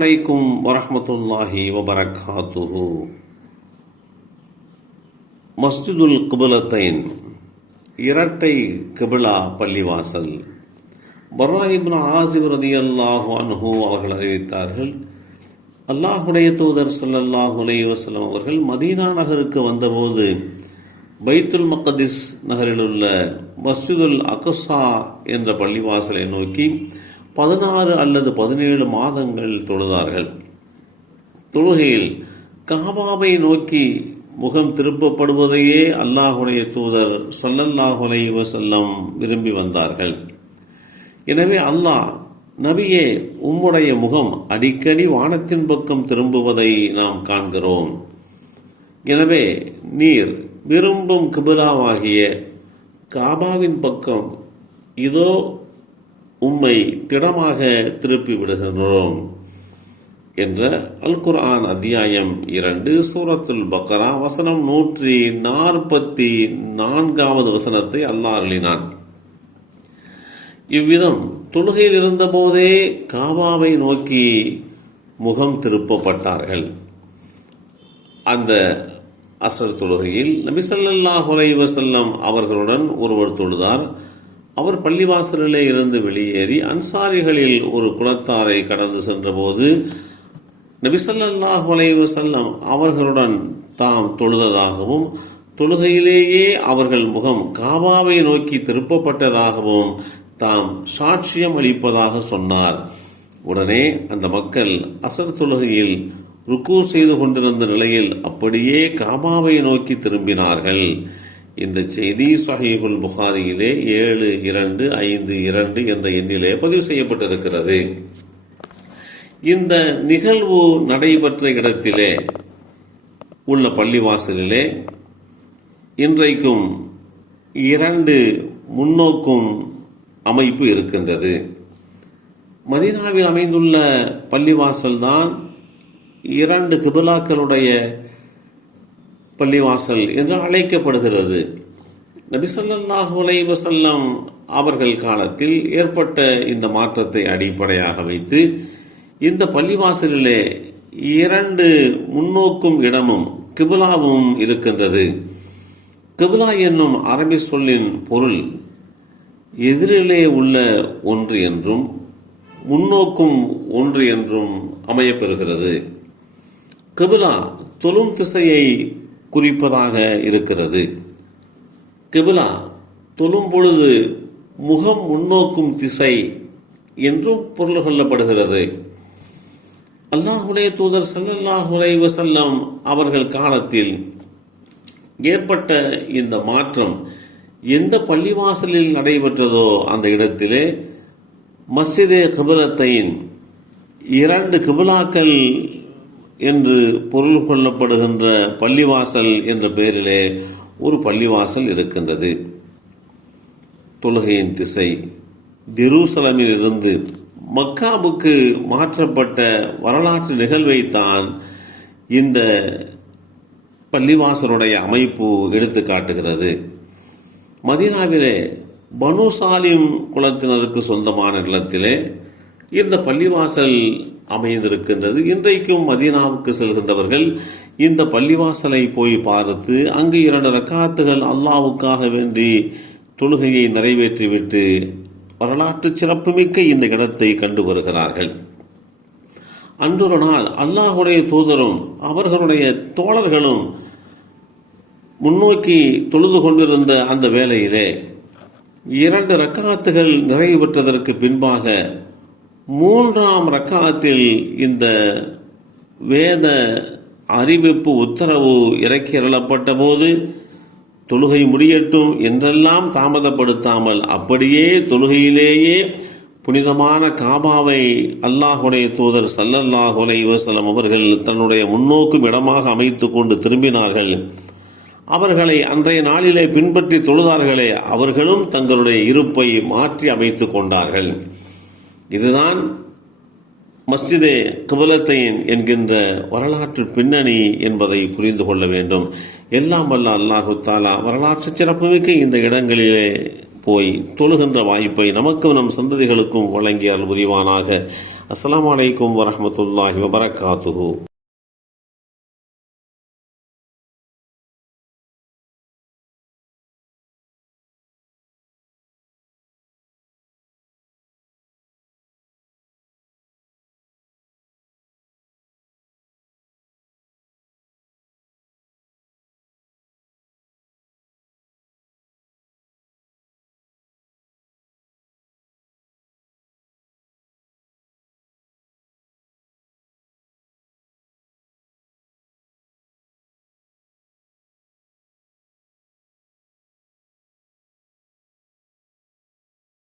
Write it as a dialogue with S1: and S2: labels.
S1: அலைக்கும் வரமத்துல்லாஹி வபரகாத்துஹு. மஸ்ஜிதுல் குபலத்தைன் இரட்டை கிபிலா பள்ளிவாசல். பர்ராஹிபின் ஆசிப் ரதி அல்லாஹு அன்ஹு அவர்கள் அறிவித்தார்கள் அல்லாஹுடைய தூதர் சல்லாஹ் அலி வசலம் அவர்கள் மதீனா நகருக்கு வந்தபோது பைத்துல் மக்கதிஸ் நகரில் உள்ள மஸ்ஜிதுல் அகசா என்ற பள்ளிவாசலை நோக்கி பதினாறு அல்லது பதினேழு மாதங்கள் தொழுதார்கள். தொழுகையில் காபாவை நோக்கி முகம் திருப்பப்படுவதையே அல்லாஹுடைய தூதர் சல்லல்லாஹுலை அலைஹி விரும்பி வந்தார்கள். எனவே அல்லாஹ் நபியே உம்முடைய முகம் அடிக்கடி வானத்தின் பக்கம் திரும்புவதை நாம் காண்கிறோம். எனவே நீர் விரும்பும் கிபிலாவாகிய காபாவின் பக்கம் இதோ உம்மை திடமாக திருப்பி விடுகின்றோம் என்ற அல் குர்ஆன் அத்தியாயம் இரண்டு சூரத்துல் பக்கரா வசனம் நூற்றி நாற்பத்தி நான்காவது வசனத்தை அல்லாஹ் அருளினான். இவ்விதம் தொழுகையில் இருந்தபோதே காபாவை நோக்கி முகம் திருப்பப்பட்டார்கள். அந்த அசர் தொழுகையில் நபிசல்லாஹ் ஸல்லல்லாஹு அவர்களுடன் ஒருவர் தொழுதார். அவர் பள்ளிவாசலிலே இருந்து வெளியேறி அன்சாரிகளில் ஒரு குலத்தாரை கடந்து சென்றபோது நபிசல்லாஹ் வலைவு செல்லம் அவர்களுடன் தாம் தொழுததாகவும் தொழுகையிலேயே அவர்கள் முகம் காபாவை நோக்கி திருப்பப்பட்டதாகவும் தாம் சாட்சியம் அளிப்பதாக சொன்னார். உடனே அந்த மக்கள் அசர் தொழுகையில் ருக்கு செய்து கொண்டிருந்த நிலையில் அப்படியே காபாவை நோக்கி திரும்பினார்கள். இந்த செய்தி சஹீகுல் புகாரியிலே ஏழு இரண்டு ஐந்து இரண்டு என்ற எண்ணிலே பதிவு செய்யப்பட்டிருக்கிறது. இந்த நிகழ்வு நடைபெற்ற இடத்திலே உள்ள பள்ளிவாசலிலே இன்றைக்கும் இரண்டு முன்னோக்கும் அமைப்பு இருக்கின்றது. மதினாவில் அமைந்துள்ள பள்ளிவாசல் தான் இரண்டு கிபிலாக்களுடைய பள்ளிவாசல் என்று அழைக்கப்படுகிறது. நபிசல்லாஹு வசல்லம் அவர்கள் காலத்தில் ஏற்பட்ட இந்த மாற்றத்தை அடிப்படையாக வைத்து இந்த பள்ளிவாசலிலே இரண்டு முன்னோக்கும் இடமும் கிபிலாவும் இருக்கின்றது. கிபிலா என்னும் அரபி சொல்லின் பொருள் எதிரிலே உள்ள ஒன்று என்றும் முன்னோக்கும் ஒன்று என்றும் அமையப்பெறுகிறது. கிபிலா தொழும் திசையை குறிப்பதாக இருக்கிறது. கிபிலா தொழும் பொழுது முகம் முன்னோக்கும் திசை என்றும் பொருள் கொள்ளப்படுகிறது. அல்லாஹுடைய தூதர் சல்லல்லாஹு வசல்லம் அவர்கள் காலத்தில் ஏற்பட்ட இந்த மாற்றம் எந்த பள்ளிவாசலில் நடைபெற்றதோ அந்த இடத்திலே மஸ்ஜிதே கிபிலத்தையின் இரண்டு கிபிலாக்கள் என்று பொருள் கொள்ளப்படுகின்ற பள்ளிவாசல் என்ற பெயரிலே ஒரு பள்ளிவாசல் இருக்கின்றது. தொழுகையின் திசை ஜெருசலமில் இருந்து மக்காவுக்கு மாற்றப்பட்ட வரலாற்று நிகழ்வைத்தான் இந்த பள்ளிவாசலுடைய அமைப்பு எடுத்து காட்டுகிறது. மதினாவிலே பனு சாலிம் குலத்தினருக்கு சொந்தமான நிலத்திலே இந்த பள்ளிவாசல் அமைந்திருக்கின்றது. இன்றைக்கும் மதீனாவுக்கு செல்கின்றவர்கள் இந்த பள்ளிவாசலை போய் பார்த்து அங்கு இரண்டு ரக்காத்துகள் அல்லாவுக்காக வேண்டி தொழுகையை நிறைவேற்றிவிட்டு வரலாற்று சிறப்புமிக்க இந்த இடத்தை கண்டு வருகிறார்கள். அன்றொரு நாள் அல்லாஹுடைய தூதரும் அவர்களுடைய தோழர்களும் முன்னோக்கி தொழுது கொண்டிருந்த அந்த வேளையிலே இரண்டு ரக்காத்துகள் நிறைவு பெற்றதற்கு பின்பாக மூன்றாம் ரக்காத்தில் இந்த வேத அறிவிப்பு உத்தரவு இறக்கி அருளப்பட்ட போது தொழுகை முடியட்டும் என்றெல்லாம் தாமதப்படுத்தாமல் அப்படியே தொழுகையிலேயே புனிதமான காபாவை அல்லாஹுடைய தூதர் சல்லல்லாஹு அலைஹி அவர்கள் தன்னுடைய முன்னோக்கும் இடமாக அமைத்து கொண்டு திரும்பினார்கள். அவர்களை அன்றைய நாளிலே பின்பற்றி தொழுதார்களே அவர்களும் தங்களுடைய இருப்பை மாற்றி அமைத்து கொண்டார்கள். இதுதான் மஸ்ஜிதே கிபலத்தைன் என்கின்ற வரலாற்று பின்னணி என்பதை புரிந்து கொள்ள வேண்டும். எல்லாம் வல்ல அல்லாஹு தாலா வரலாற்று சிறப்புமிக்க இந்த இடங்களிலே போய் தொழுகின்ற வாய்ப்பை நமக்கும் நம் சந்ததிகளுக்கும் வழங்கியால் அருள் புரிவானாக. அஸ்ஸலாமு அலைக்கும் வரஹ்மத்துல்லாஹி வபரகாத்துஹு.